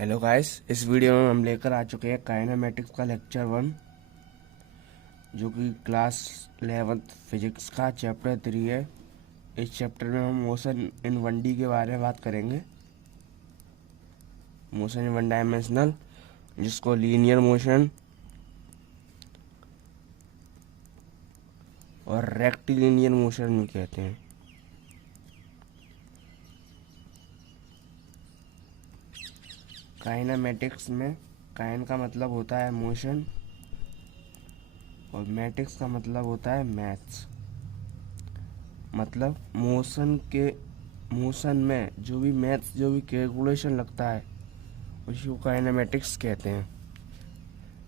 Hello guys, इस video में हम लेकर आ चुके हैं काइनेमेटिक्स का लेक्चर 1, जो कि क्लास 11th फिजिक्स का चैप्टर 3 है। इस चैप्टर में हम मोशन इन 1D के बारे में बात करेंगे। मोशन इन वन डायमेंशनल, जिसको लीनियर मोशन और रेक्टिलिनियर मोशन भी कहते हैं। काइनेमेटिक्स में काइन का मतलब होता है मोशन और मैटिक्स का मतलब होता है मैथ्स। मतलब मोशन में जो भी मैथ्स, जो भी कैलकुलेशन लगता है, उसी को काइनेमेटिक्स कहते हैं।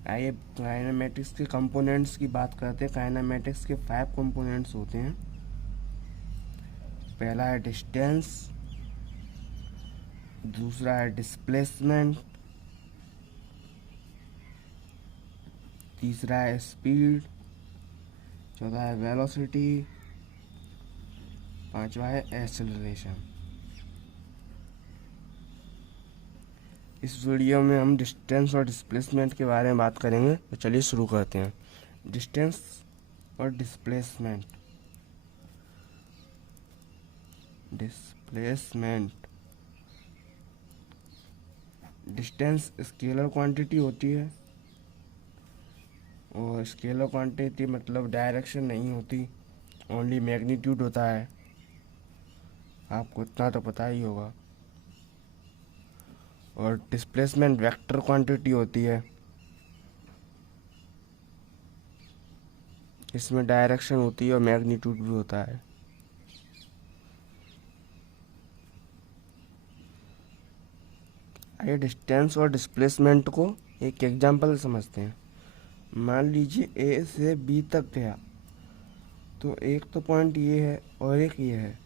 आइए काइनेमेटिक्स के कंपोनेंट्स की बात करते हैं। काइनेमेटिक्स के 5 कंपोनेंट्स होते हैं। पहला है डिस्टेंस, दूसरा है डिस्प्लेसमेंट, तीसरा है स्पीड, चौथा है वेलोसिटी, पांचवा है एक्सेलरेशन। इस वीडियो में हम डिस्टेंस और डिस्प्लेसमेंट के बारे में बात करेंगे, तो चलिए शुरू करते हैं। डिस्टेंस और डिस्प्लेसमेंट। डिस्टेंस स्केलर क्वांटिटी होती है, और स्केलर क्वांटिटी मतलब डायरेक्शन नहीं होती, ओनली मैग्नीट्यूड होता है। आपको इतना तो पता ही होगा। और डिस्प्लेसमेंट वेक्टर क्वांटिटी होती है, इसमें डायरेक्शन होती है और मैग्नीट्यूड भी होता है। आइए डिस्टेंस और डिस्प्लेसमेंट को एक एग्जांपल से समझते हैं। मान लीजिए ए से बी तक गया, तो एक तो पॉइंट ये है और एक ये है,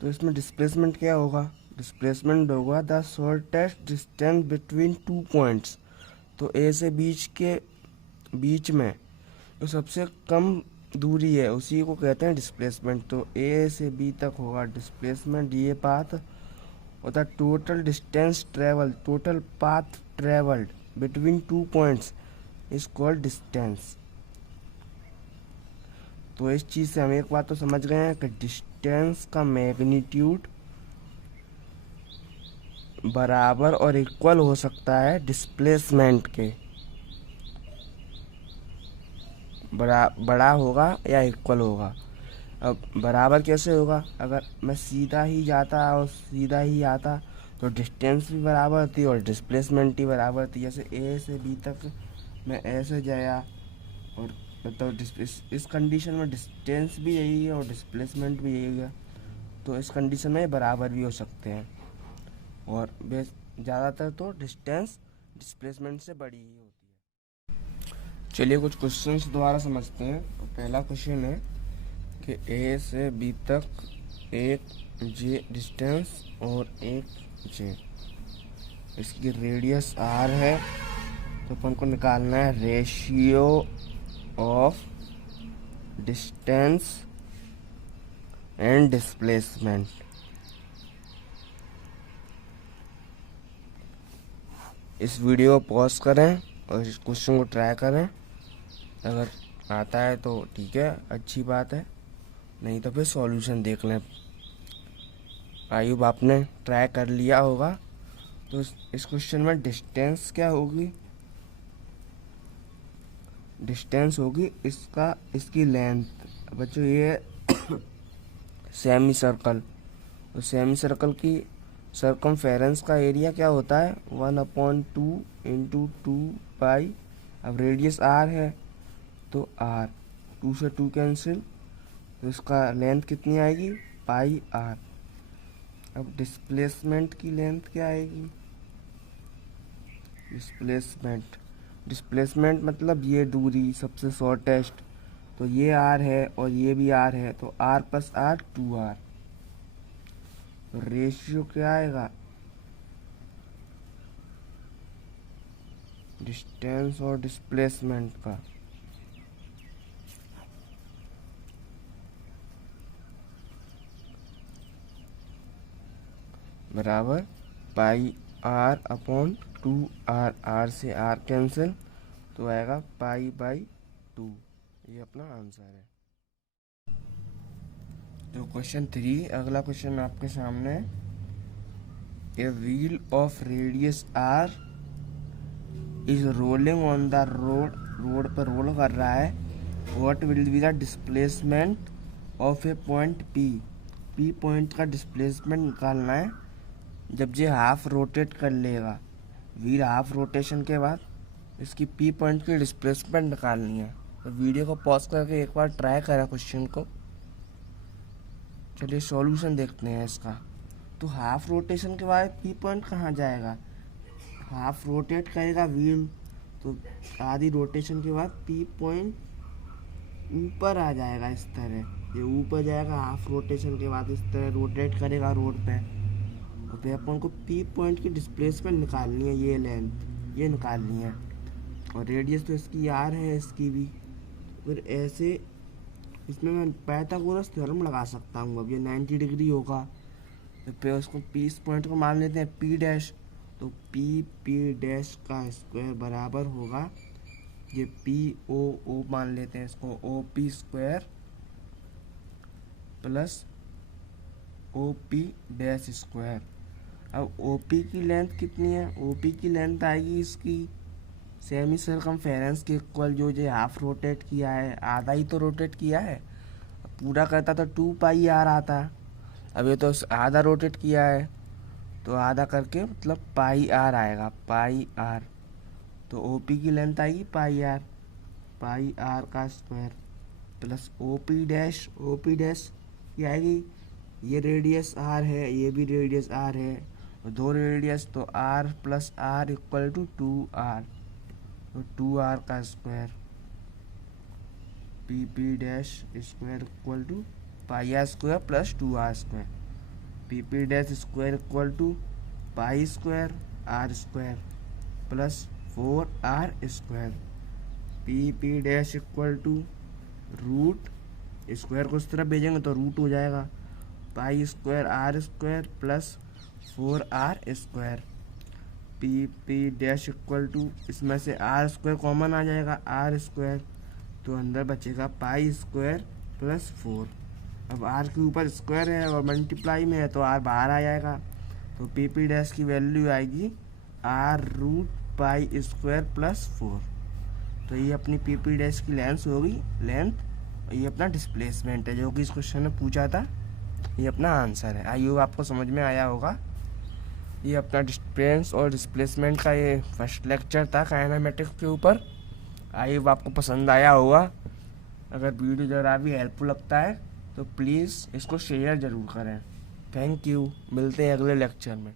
तो इसमें डिस्प्लेसमेंट क्या होगा? डिस्प्लेसमेंट होगा the shortest distance between 2 points. तो ए से बीच में जो सबसे कम दूरी है, उसी को कहते हैं डिस्प्लेसमेंट। तो ए से बी तक होगा डिस्प्लेसमेंट, ये पाथ, और the total path travelled between 2 points is called distance. तो इस चीज़ से हम एक बात तो समझ गए हैं कि डिस्टेंस का मैग्नीट्यूड बराबर और इक्वल हो सकता है डिस्प्लेसमेंट के। बड़ा होगा या इक्वल होगा। अब बराबर कैसे होगा? अगर मैं सीधा ही जाता और सीधा ही आता, तो डिस्टेंस भी बराबर थी और डिस्प्लेसमेंट भी बराबर थी। जैसे ए से बी तक मैं ऐसे जाया, और मतलब इस कंडीशन में डिस्टेंस भी यही है और डिस्प्लेसमेंट भी यही है, तो इस कंडीशन में बराबर भी हो सकते हैं। और ज़्यादातर तो डिस्टेंस डिस्प्लेसमेंट से बड़ी ही होती है। चलिए कुछ क्वेश्चंस दोबारा समझते हैं। तो पहला क्वेश्चन है कि ए से बी तक एक जे डिस्टेंस और एक जे, इसकी रेडियस आर है, तो अपन को निकालना है ratio of distance and displacement. इस वीडियो को पॉज करें और इस क्वेश्चन को ट्राई करें। अगर आता है तो ठीक है, अच्छी बात है, नहीं तो फिर सॉल्यूशन देख लें। आयुब, आपने ट्राई कर लिया होगा। तो इस क्वेश्चन में डिस्टेंस क्या होगी? डिस्टेंस होगी इसकी लेंथ। बच्चों ये सेमी सर्कल, तो सेमी सर्कल की सर्कमफेरेंस का एरिया क्या होता है? 1/2 इंटू 2 पाई। अब रेडियस आर है, तो आर, 2 से 2 कैंसिल, तो इसका लेंथ कितनी आएगी? पाई आर। अब डिस्प्लेसमेंट की लेंथ क्या आएगी? डिस्प्लेसमेंट मतलब ये दूरी सबसे शॉर्टेस्ट, तो ये आर है और ये भी आर है, तो आर प्लस आर 2r। तो रेशियो क्या आएगा? डिस्टेंस और डिस्प्लेसमेंट का बराबर पाई आर अपॉन 2r, r से r कैंसिल, तो आएगा π/2। ये अपना आंसर है। तो क्वेश्चन 3, अगला क्वेश्चन आपके सामने है। A wheel of radius r is rolling on the road पर रोल कर रहा है। What will be the displacement of A point p point का डिस्प्लेसमेंट निकालना है जब ये हाफ रोटेट कर लेगा। व्हील हाफ रोटेशन के बाद इसकी p पॉइंट की डिस्प्लेसमेंट निकालनी है। तो वीडियो को पॉज करके एक बार ट्राई करा क्वेश्चन को। चलिए सॉल्यूशन देखते हैं इसका। तो हाफ रोटेशन के बाद p पॉइंट कहाँ जाएगा? हाफ रोटेट करेगा व्हील, तो आधी रोटेशन के बाद p पॉइंट ऊपर आ जाएगा इस तरह। ये ऊपर जाएगा हाफ रोटेशन के बाद, इस तरह रोटेट करेगा रोड पे। तो फिर अपन को p पॉइंट की डिस्प्लेसमेंट निकालनी है, ये लेंथ ये निकालनी है। और रेडियस तो इसकी r है, इसकी भी। फिर ऐसे इसमें मैं पाइथागोरस थ्योरम लगा सकता हूँ। अब ये 90 डिग्री होगा, तो फिर उसको p इस पॉइंट को मान लेते हैं p'। तो p' का स्क्वायर बराबर होगा, ये p मान लेते हैं इसको, OP square plus OP dash square. अब OP की लेंथ कितनी है? OP की लेंथ आएगी इसकी सेमी सर्कमफेरेंस के इक्वल, जो हाफ रोटेट किया है, आधा ही तो रोटेट किया है। पूरा करता तो 2πr आता। अब ये तो आधा रोटेट किया है, तो आधा करके मतलब πr आएगा, πr। तो OP की लेंथ आएगी πr का स्क्वायर प्लस OP डैश ये आएगी, ये रेडियस r है, ये भी रेडियस r है, और दो रेडियस तो r plus r equal to 2r। तो 2r का square p dash square equal to πr square plus 2r square. p dash square equal to pi square r square plus 4r square. p dash equal to root, square को इस तरफ भेजेंगे तो root हो जाएगा, pi square r square plus 4r square. p dash equal to, इसमें से r square common आ जाएगा, r स्क्वायर, तो अंदर बचेगा पाई स्क्वायर प्लस 4। अब r के ऊपर स्क्वायर है और मल्टीप्लाई में है, तो r बाहर आ जाएगा। तो p डैश की वैल्यू आएगी r root pi square plus 4। तो ये अपनी p डैश की लेंथ होगी, लेंथ। ये अपना डिस्प्लेसमेंट है जो कि इस क्वेश्चन में पूछा था। ये अपना आंसर है। आई होप आपको समझ में आया होगा। ये अपना डिस्टेंस और डिस्प्लेसमेंट का ये फर्स्ट लेक्चर था काइनेमेटिक्स के ऊपर। आई होप आपको पसंद आया होगा। अगर वीडियो ज़रा भी हेल्पफुल लगता है तो प्लीज़ इसको शेयर ज़रूर करें। Thank you. मिलते हैं अगले लेक्चर में।